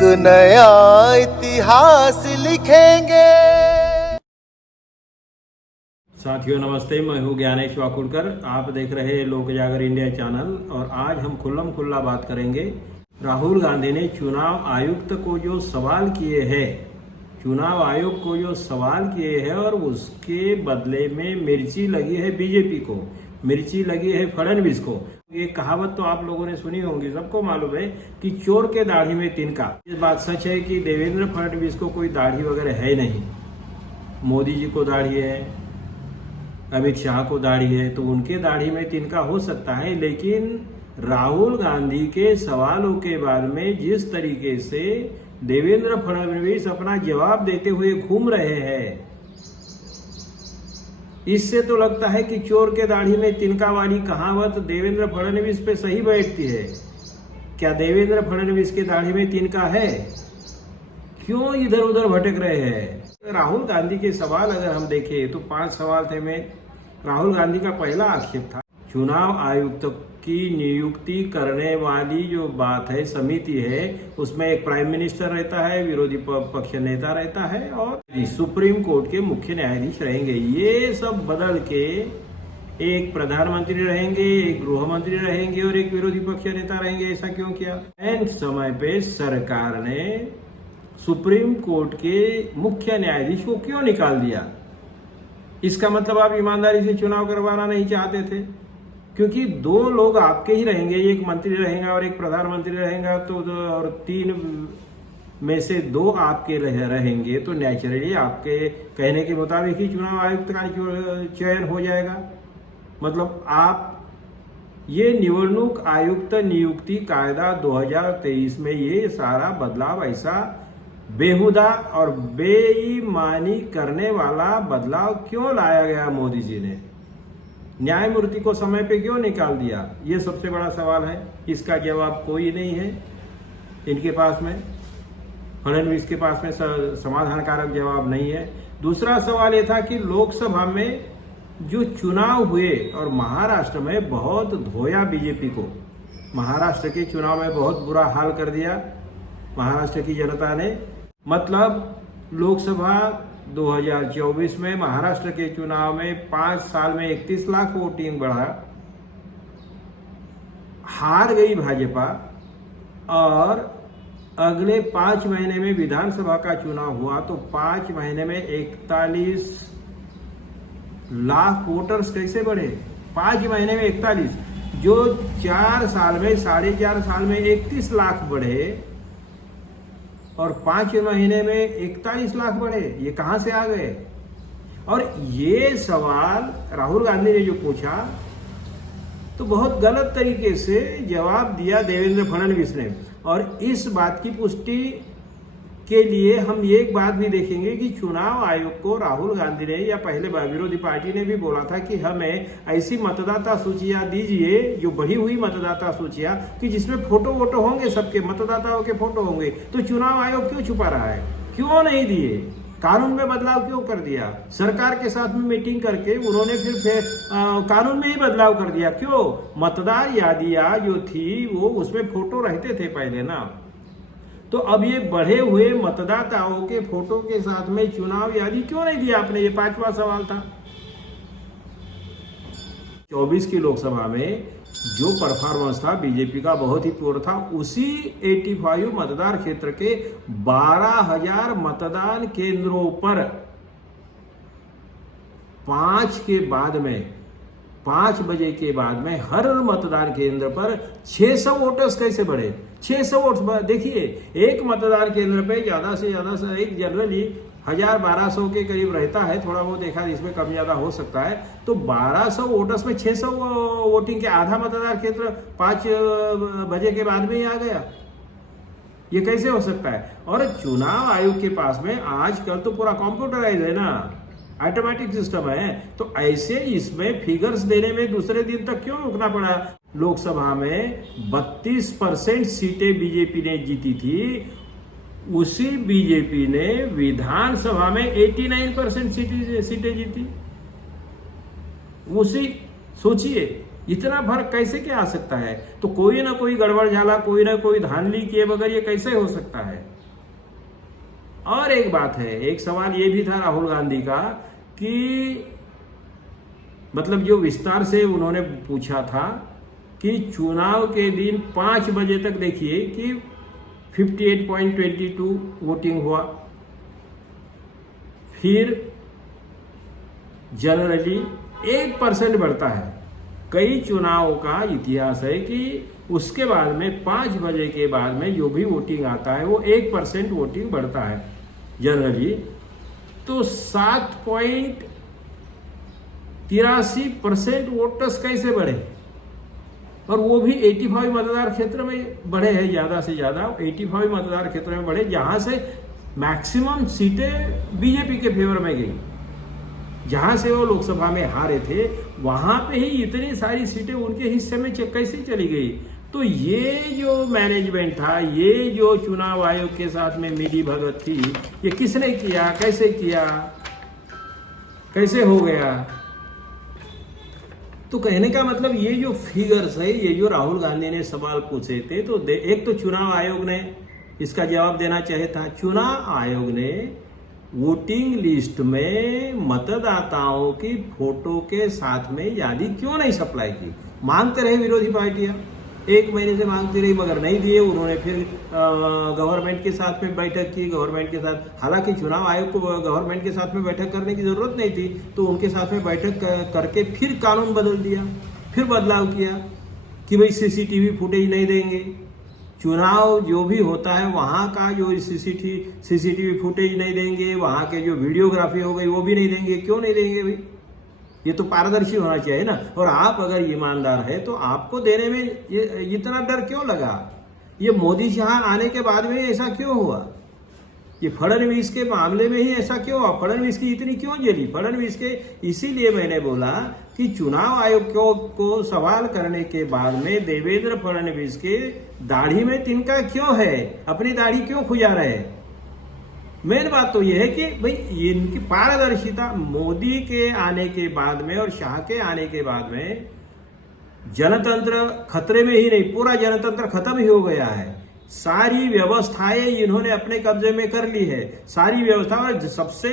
एक नया इतिहास लिखेंगे। साथियों नमस्ते, मैं हूं ज्ञानेश वाकुड़कर। आप देख रहे हैं लोक जागर इंडिया चैनल और आज हम खुल्लम खुल्ला बात करेंगे। राहुल गांधी ने चुनाव आयुक्त को जो सवाल किए हैं, चुनाव आयोग को जो सवाल किए हैं और उसके बदले में मिर्ची लगी है बीजेपी को, मिर्ची लगी है फडणवीस को। ये कहावत तो आप लोगों ने सुनी होगी, सबको मालूम है कि चोर के दाढ़ी में तिनका। ये बात सच है कि देवेंद्र फडणवीस को कोई दाढ़ी वगैरह है नहीं। मोदी जी को दाढ़ी है, अमित शाह को दाढ़ी है, तो उनके दाढ़ी में तिनका हो सकता है। लेकिन राहुल गांधी के सवालों के बाद में जिस तरीके से देवेंद्र फडणवीस अपना जवाब देते हुए घूम रहे हैं, इससे तो लगता है कि चोर के दाढ़ी में तिनका वाली कहावत देवेंद्र फडणवीस पे सही बैठती है। क्या देवेंद्र फडणवीस के दाढ़ी में तिनका है? क्यों इधर उधर भटक रहे हैं? राहुल गांधी के सवाल अगर हम देखें तो 5 सवाल थे। में राहुल गांधी का पहला आक्षेप था चुनाव आयुक्त की नियुक्ति करने वाली जो बात है, समिति है, उसमें एक प्राइम मिनिस्टर रहता है, विरोधी पक्ष नेता रहता है और सुप्रीम कोर्ट के मुख्य न्यायाधीश रहेंगे। ये सब बदल के एक प्रधानमंत्री रहेंगे, एक गृह मंत्री रहेंगे और एक विरोधी पक्ष नेता रहेंगे। ऐसा क्यों किया? एंड समय पे सरकार ने सुप्रीम कोर्ट के मुख्य न्यायाधीश को क्यों निकाल दिया? इसका मतलब आप ईमानदारी से चुनाव करवाना नहीं चाहते थे, क्योंकि 2 लोग आपके ही रहेंगे, एक मंत्री रहेगा और एक प्रधानमंत्री रहेगा, तो और 3 में से 2 आपके रहेंगे, तो नेचुरली आपके कहने के मुताबिक ही चुनाव आयुक्त का चयन हो जाएगा। मतलब आप ये निवडणूक आयुक्त नियुक्ति कायदा 2023 में ये सारा बदलाव ऐसा बेहुदा और बेईमानी करने वाला बदलाव क्यों लाया गया? मोदी जी ने न्यायमूर्ति को समय पे क्यों निकाल दिया? ये सबसे बड़ा सवाल है। इसका जवाब कोई नहीं है इनके पास में, फडणवीस के पास में समाधानकारक जवाब नहीं है। दूसरा सवाल ये था कि लोकसभा में जो चुनाव हुए और महाराष्ट्र में बहुत धोया बीजेपी को, महाराष्ट्र के चुनाव में बहुत बुरा हाल कर दिया महाराष्ट्र की जनता ने। मतलब लोकसभा 2024 में महाराष्ट्र के चुनाव में 5 साल में 31 लाख वोटिंग बढ़ा, हार गई भाजपा, और अगले 5 महीने में विधानसभा का चुनाव हुआ तो 5 महीने में 41 लाख वोटर्स कैसे बढ़े? 5 महीने में 41, जो 4 साल में 4.5 साल में 31 लाख बढ़े और 5 महीने में 41 लाख बढ़े। ये कहां से आ गए? और ये सवाल राहुल गांधी ने जो पूछा तो बहुत गलत तरीके से जवाब दिया देवेंद्र फडणवीस ने। और इस बात की पुष्टि के लिए हम ये एक बात भी देखेंगे कि चुनाव आयोग को राहुल गांधी ने या पहले विरोधी पार्टी ने भी बोला था कि हमें ऐसी मतदाता सूचियां दीजिए, जो बढ़ी हुई मतदाता सूचियां, कि जिसमें फोटो वोटो होंगे, सबके मतदाताओं के फोटो होंगे। तो चुनाव आयोग क्यों छुपा रहा है? क्यों नहीं दिए? कानून में बदलाव क्यों कर दिया? सरकार के साथ में मीटिंग करके उन्होंने फिर कानून में ही बदलाव कर दिया। क्यों? मतदार यादियां जो थी वो उसमें फोटो रहते थे पहले ना, तो अब ये बढ़े हुए मतदाताओं के फोटो के साथ में चुनाव यादी क्यों नहीं दिया आपने? ये 5वां सवाल था। 24 की लोकसभा में जो परफॉर्मेंस था बीजेपी का बहुत ही पुअर था। उसी 85 मतदान क्षेत्र के 12,000 मतदान केंद्रों पर 5 बजे के बाद में हर मतदान केंद्र पर 600 वोटर्स कैसे बढ़े? 600 वोट। देखिए, एक मतदान केंद्र पे ज्यादा से ज्यादा एक जनरली 1000-1200 के करीब रहता है, थोड़ा वो देखा इसमें कम ज्यादा हो सकता है। तो 1200 वोटर्स में 600 वोटिंग के आधा मतदान केंद्र 5 बजे के बाद में ही आ गया। ये कैसे हो सकता है? और चुनाव आयोग के पास में आजकल तो पूरा कंप्यूटराइज है ना, ऑटोमेटिक सिस्टम है, तो ऐसे इसमें फिगर्स देने में दूसरे दिन तक क्यों रुकना पड़ा? लोकसभा में 32% सीटें बीजेपी ने जीती थी, उसी बीजेपी ने विधानसभा में 89% सीटें जीती। उसी सोचिए, इतना फर्क कैसे क्या आ सकता है? तो कोई ना कोई गड़बड़ झाला, कोई ना कोई धांधली किए बगैर ये कैसे हो सकता है? और एक बात है, एक सवाल ये भी था राहुल गांधी का कि मतलब जो विस्तार से उन्होंने पूछा था कि चुनाव के दिन 5 बजे तक देखिए कि 58.22 वोटिंग हुआ, फिर जनरली 1% बढ़ता है। कई चुनाव का इतिहास है कि उसके बाद में 5 बजे के बाद में जो भी वोटिंग आता है वो 1% वोटिंग बढ़ता है जनरली। तो 7.83% वोटर्स कैसे बढ़े? और वो भी 85 मतदार क्षेत्र में बढ़े हैं, ज़्यादा से ज़्यादा 85 मतदार क्षेत्र में बढ़े, जहाँ से मैक्सिमम सीटें बीजेपी के फेवर में गई। जहाँ से वो लोकसभा में हारे थे वहाँ पे ही इतनी सारी सीटें उनके हिस्से में कैसे चली गई? तो ये जो मैनेजमेंट था, ये जो चुनाव आयोग के साथ में मिली भगत थी, ये किसने किया, कैसे किया, कैसे हो गया? तो कहने का मतलब ये जो फिगर्स है, ये जो राहुल गांधी ने सवाल पूछे थे, तो एक तो चुनाव आयोग ने इसका जवाब देना चाहिए था। चुनाव आयोग ने वोटिंग लिस्ट में मतदाताओं की फोटो के साथ में यादी क्यों नहीं सप्लाई की? मांगते रहे विरोधी पार्टियां, 1 महीने से मांगती रही मगर नहीं दिए। उन्होंने फिर गवर्नमेंट के साथ में बैठक की, गवर्नमेंट के साथ, हालांकि चुनाव आयोग को गवर्नमेंट के साथ में बैठक करने की जरूरत नहीं थी, तो उनके साथ में बैठक करके फिर कानून बदल दिया, फिर बदलाव किया कि भाई सीसीटीवी फुटेज नहीं देंगे, चुनाव जो भी होता है वहाँ का जो सीसीटीवी फुटेज नहीं देंगे, वहाँ के जो वीडियोग्राफी हो गई वो भी नहीं देंगे। क्यों नहीं देंगे भाई? ये तो पारदर्शी होना चाहिए ना। और आप अगर ईमानदार है तो आपको देने में ये इतना डर क्यों लगा? ये मोदी शाह आने के बाद में ऐसा क्यों हुआ? ये फडणवीस के मामले में ही ऐसा क्यों हुआ? फडणवीस की इतनी क्यों जली? फडणवीस के इसीलिए मैंने बोला कि चुनाव आयोग को सवाल करने के बाद में देवेंद्र फडणवीस के दाढ़ी में तिनका क्यों है? अपनी दाढ़ी क्यों खुजा रहे? मेन बात तो यह है कि भाई इनकी पारदर्शिता मोदी के आने के बाद में और शाह के आने के बाद में जनतंत्र खतरे में ही नहीं, पूरा जनतंत्र खत्म ही हो गया है। सारी व्यवस्थाएं इन्होंने अपने कब्जे में कर ली है, सारी व्यवस्था। सबसे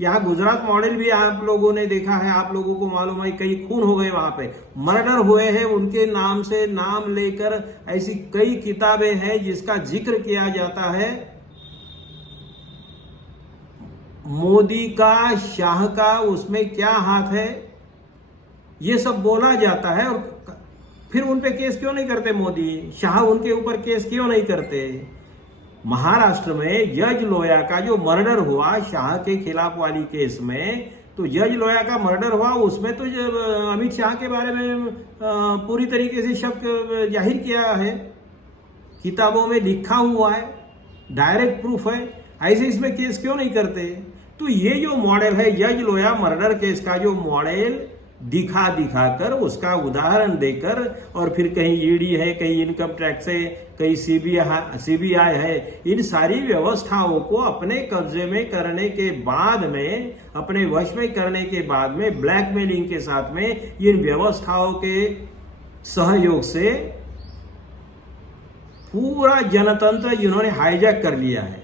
यहाँ गुजरात मॉडल भी आप लोगों ने देखा है, आप लोगों को मालूम है कई खून हो गए, वहां पे मर्डर हुए हैं, उनके नाम से नाम लेकर ऐसी कई किताबें हैं जिसका जिक्र किया जाता है। मोदी का, शाह का उसमें क्या हाथ है, ये सब बोला जाता है। और फिर उन पे केस क्यों नहीं करते मोदी, शाह उनके ऊपर केस क्यों नहीं करते? महाराष्ट्र में जज लोया का जो मर्डर हुआ शाह के खिलाफ वाली केस में, तो जज लोया का मर्डर हुआ, उसमें तो अमित शाह के बारे में पूरी तरीके से शक जाहिर किया है, किताबों में लिखा हुआ है, डायरेक्ट प्रूफ है। ऐसे इसमें केस क्यों नहीं करते? तो ये जो मॉडल है जज लोया मर्डर केस का, जो मॉडल दिखा कर उसका उदाहरण देकर, और फिर कहीं ईडी है, कहीं इनकम टैक्स है, कहीं सीबीआई है, इन सारी व्यवस्थाओं को अपने कब्जे में करने के बाद में, अपने वश में करने के बाद में, ब्लैकमेलिंग के साथ में इन व्यवस्थाओं के सहयोग से पूरा जनतंत्र इन्होंने हाईजैक कर लिया है।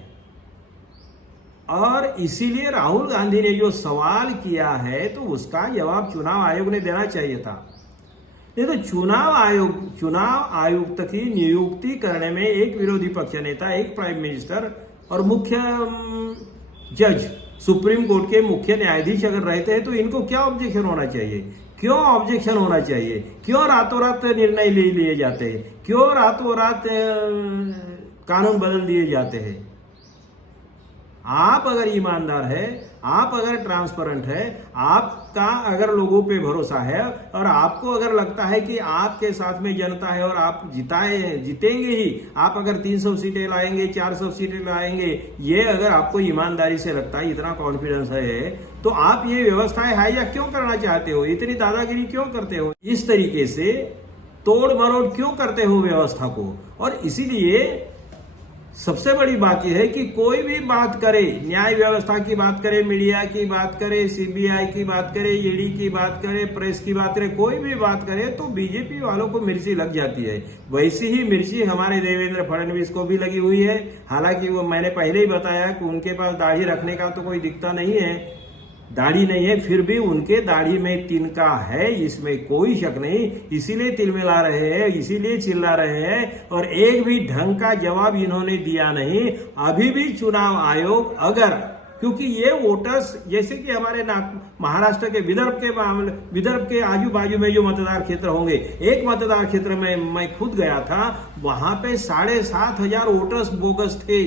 और इसीलिए राहुल गांधी ने जो सवाल किया है तो उसका जवाब चुनाव आयोग ने देना चाहिए था। नहीं तो चुनाव आयुक्त की नियुक्ति करने में एक विरोधी पक्ष नेता, एक प्राइम मिनिस्टर और मुख्य जज, सुप्रीम कोर्ट के मुख्य न्यायाधीश अगर रहते हैं तो इनको क्या ऑब्जेक्शन होना चाहिए? क्यों ऑब्जेक्शन होना चाहिए? क्यों रातों रात निर्णय ले लिए जाते हैं? क्यों रातों रात कानून बदल दिए जाते हैं? आप अगर ईमानदार है, आप अगर ट्रांसपेरेंट है, आपका अगर लोगों पे भरोसा है और आपको अगर लगता है कि आपके साथ में जनता है और आप जीतेंगे ही, आप अगर 300 सीटें लाएंगे, 400 सीटें लाएंगे, ये अगर आपको ईमानदारी से लगता है, इतना कॉन्फिडेंस है, तो आप ये व्यवस्थाएं हाईजैक क्यों करना चाहते हो? इतनी दादागिरी क्यों करते हो? इस तरीके से तोड़ मरोड़ क्यों करते हो व्यवस्था को? और इसीलिए सबसे बड़ी बात यह है कि कोई भी बात करे, न्याय व्यवस्था की बात करे, मीडिया की बात करे, सीबीआई की बात करे, ईडी की बात करे, प्रेस की बात करे, कोई भी बात करे तो बीजेपी वालों को मिर्ची लग जाती है। वैसी ही मिर्ची हमारे देवेंद्र फडणवीस को भी लगी हुई है। हालांकि वो मैंने पहले ही बताया कि उनके पास दाढ़ी रखने का तो कोई दिक्कत नहीं है, दाढ़ी नहीं है, फिर भी उनके दाढ़ी में तिनका है, इसमें कोई शक नहीं। इसीलिए तिलमिला रहे हैं, इसीलिए चिल्ला रहे हैं, और एक भी ढंग का जवाब इन्होंने दिया नहीं। अभी भी चुनाव आयोग अगर, क्योंकि ये वोटर्स जैसे कि हमारे महाराष्ट्र के विदर्भ के आजू बाजू में जो मतदार क्षेत्र होंगे, एक मतदार क्षेत्र में मैं खुद गया था, वहां पे 7,500 वोटर्स बोगस थे।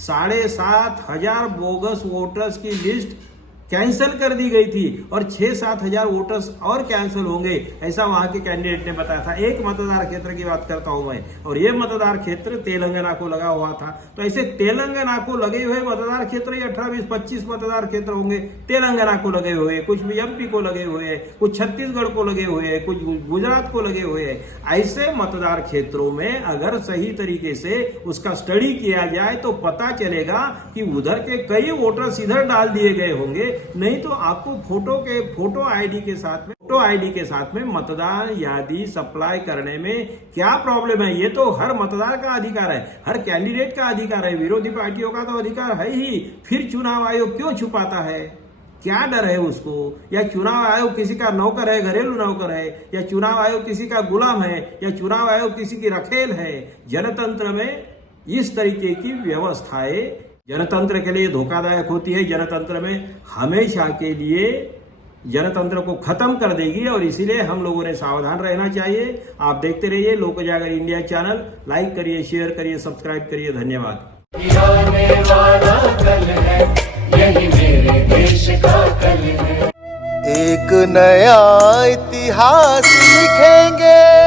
7,500 बोगस वोटर्स की लिस्ट कैंसिल कर दी गई थी और 6-7 हजार वोटर्स और कैंसिल होंगे, ऐसा वहां के कैंडिडेट ने बताया था। एक मतदार क्षेत्र की बात करता हूं मैं, और ये मतदार क्षेत्र तेलंगाना को लगा हुआ था। तो ऐसे तेलंगाना को लगे हुए मतदार क्षेत्र 18, 20, 25 मतदार क्षेत्र होंगे तेलंगाना को लगे हुए, कुछ भी एमपी को लगे हुए हैं, कुछ छत्तीसगढ़ को लगे हुए हैं, कुछ गुजरात को लगे हुए हैं। ऐसे मतदार क्षेत्रों में अगर सही तरीके से उसका स्टडी किया जाए तो पता चलेगा कि उधर के कई वोटर्स इधर डाल दिए गए होंगे। नहीं तो आपको फोटो आईडी के साथ में मतदान यादी सप्लाई करने में क्या प्रॉब्लम है? ये तो हर मतदार का अधिकार है, हर कैंडिडेट का अधिकार है, विरोधी पार्टियों का तो अधिकार है ही। फिर चुनाव आयोग क्यों छुपाता है? क्या डर है उसको? या चुनाव आयोग किसी का नौकर है, घरेलू नौकर है, या चुनाव आयोग किसी का गुलाम है, या चुनाव आयोग किसी की रखेल है? जनतंत्र में इस तरीके की व्यवस्थाएं जनतंत्र के लिए धोखादायक होती है, जनतंत्र में हमेशा के लिए जनतंत्र को खत्म कर देगी, और इसीलिए हम लोगों ने सावधान रहना चाहिए। आप देखते रहिए लोक उजागर इंडिया चैनल, लाइक करिए, शेयर करिए, सब्सक्राइब करिए। धन्यवाद। यही मेरे देश का कल है। एक नया इतिहास लिखेंगे।